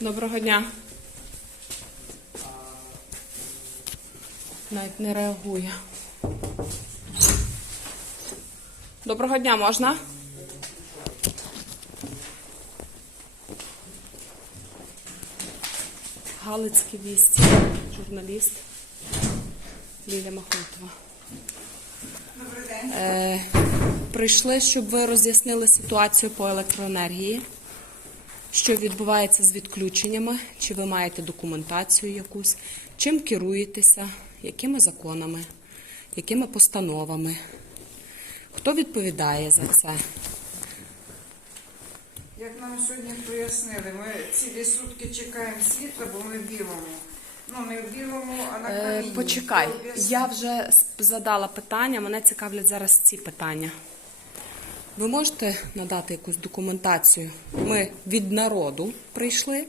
Доброго дня. Навіть не реагує. Доброго дня, можна? Галицькі вісті, журналіст Ліля Махмутова. Добрий день. Е, прийшли, щоб ви роз'яснили ситуацію по електроенергії, що відбувається з відключеннями, чи ви маєте документацію якусь, чим керуєтеся, якими законами, якими постановами, хто відповідає за це. Як нам сьогодні пояснили, ми цілі сутки чекаємо світла, бо ми в білому. Ну, не в білому, а на Е, камінні. почекай, я вже задала питання, мене цікавлять зараз ці питання. Ви можете надати якусь документацію? Ми від народу прийшли,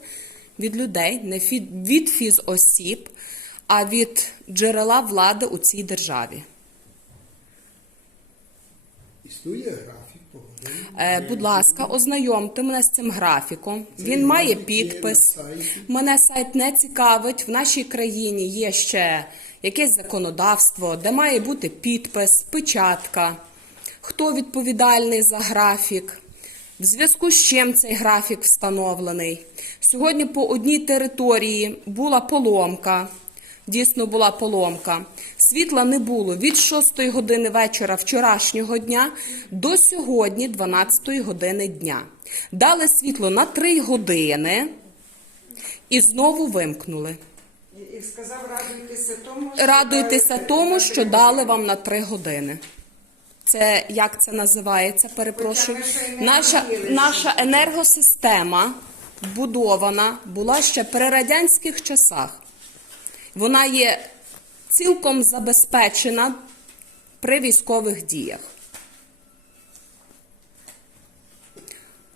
від людей, не від фізосіб, а від джерела влади у цій державі. Існує графік погоди. Е, будь ласка, ознайомте мене з цим графіком. Цей Він має підпис. Мене сайт не цікавить. В нашій країні є ще якесь законодавство, де має бути підпис, печатка. Хто відповідальний за графік? В зв'язку з чим цей графік встановлений? Сьогодні по одній території була поломка. Дійсно була поломка. Світла не було від 6 години вечора вчорашнього дня до сьогодні, 12 години дня. Дали світло на 3 години і знову вимкнули. І- сказав, радуйтеся тому, що Радуйтеся тому, що дали вам на 3 години. Це як це називається? Перепрошую. Наша, наша енергосистема будована була ще при радянських часах. Вона є цілком забезпечена при військових діях.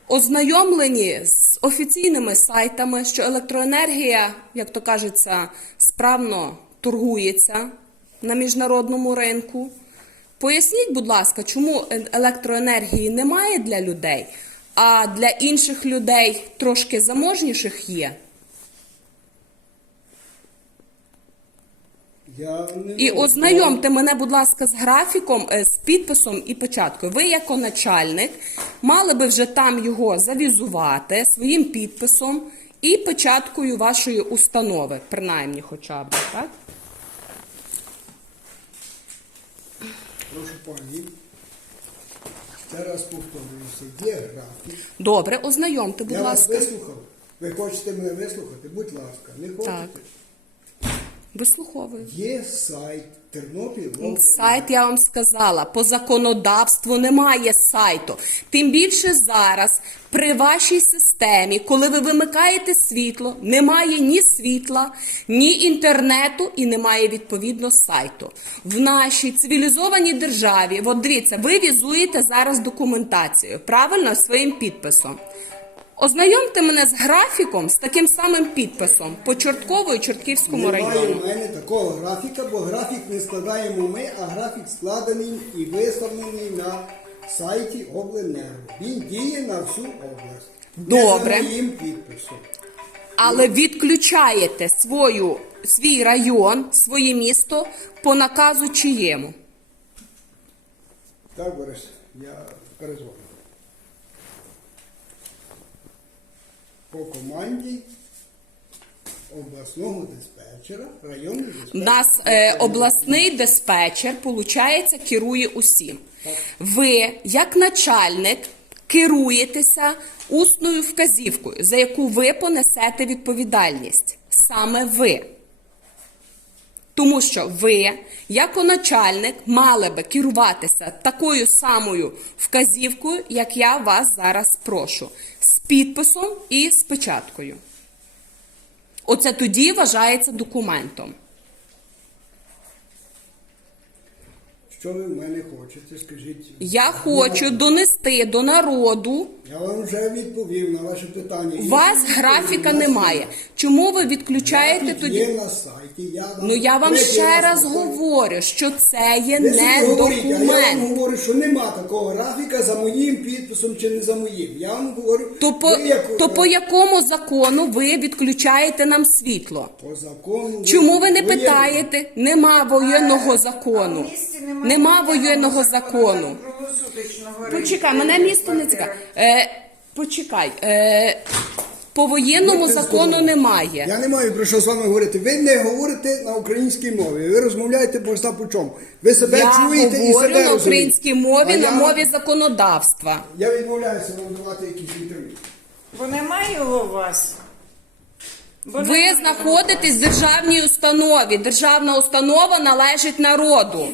Ознайомлені з офіційними сайтами, що електроенергія, як то кажеться, справно торгується на міжнародному ринку. Поясніть, будь ласка, чому електроенергії немає для людей, а для інших людей трошки заможніших є. Я не І можу. ознайомте мене, будь ласка, з графіком, е, з підписом і початкою. Ви, як начальник, мали би вже там його завізувати своїм підписом і початкою вашої установи, принаймні, хоча б так. Прошу пані. Ще раз повторююся. Є графік. Добре, ознайомте, будь Я вас вислухав. Ви хочете мене вислухати? Будь ласка, не хочете. Так. Вислуховую. Є сайт Тернопіль. Сайт я вам сказала, по законодавству немає сайту. Тим більше зараз при вашій системі, коли ви вимикаєте світло, немає ні світла, ні інтернету і немає відповідно сайту. В нашій цивілізованій державі, от дивіться, ви візуєте зараз документацію, правильно своїм підписом. Ознайомте мене з графіком з таким самим підписом по Чорткову і Чортківському Немає району. в мене такого графіка, бо графік не складаємо ми, а графік складений і виставлений на сайті Обленерго. Він діє на всю область. Добре. Не за моїм підписом. Але відключаєте свою, свій район, своє місто по наказу чиєму. Так, Борис, я перезвоню. По команді обласного диспетчера, районного У нас е, обласний диспетчер, получається, керує усім. Ви, як начальник, керуєтеся усною вказівкою, за яку ви понесете відповідальність. Саме ви. Тому що ви, як начальник, мали би керуватися такою самою вказівкою, як я вас зараз прошу, з підписом і з печаткою. Оце тоді вважається документом. Що ви в мене хочете? Скажіть. Я хочу донести до народу. Я вам вже відповів на ваше питання. У вас графіка немає. Чому ви відключаєте тоді? є на сайті. Я вам Ну я вам третій ще раз говорю, що це є Ви не а Я вам говорю, що нема такого графіка за моїм підписом чи не за моїм. Я вам говорю, То по, то по якому закону ви відключаєте нам світло? по закону. Чому ви не питаєте? Нема воєнного А закону. Нема воєнного закону. Почекай, мене місто не квартир. цікавить. Е, почекай. Е, по воєнному закону немає. Я не маю про що з вами говорити. Ви не говорите на українській мові. Ви розмовляєте по по чому. Ви себе Я чуєте і говорю себе на розумієте. українській мові, А на я- мові законодавства. Я відмовляюся вам давати якісь інтерв'ю. Бо немає його у вас. Бо Ви немає знаходитесь в державній установі. Державна установа належить народу.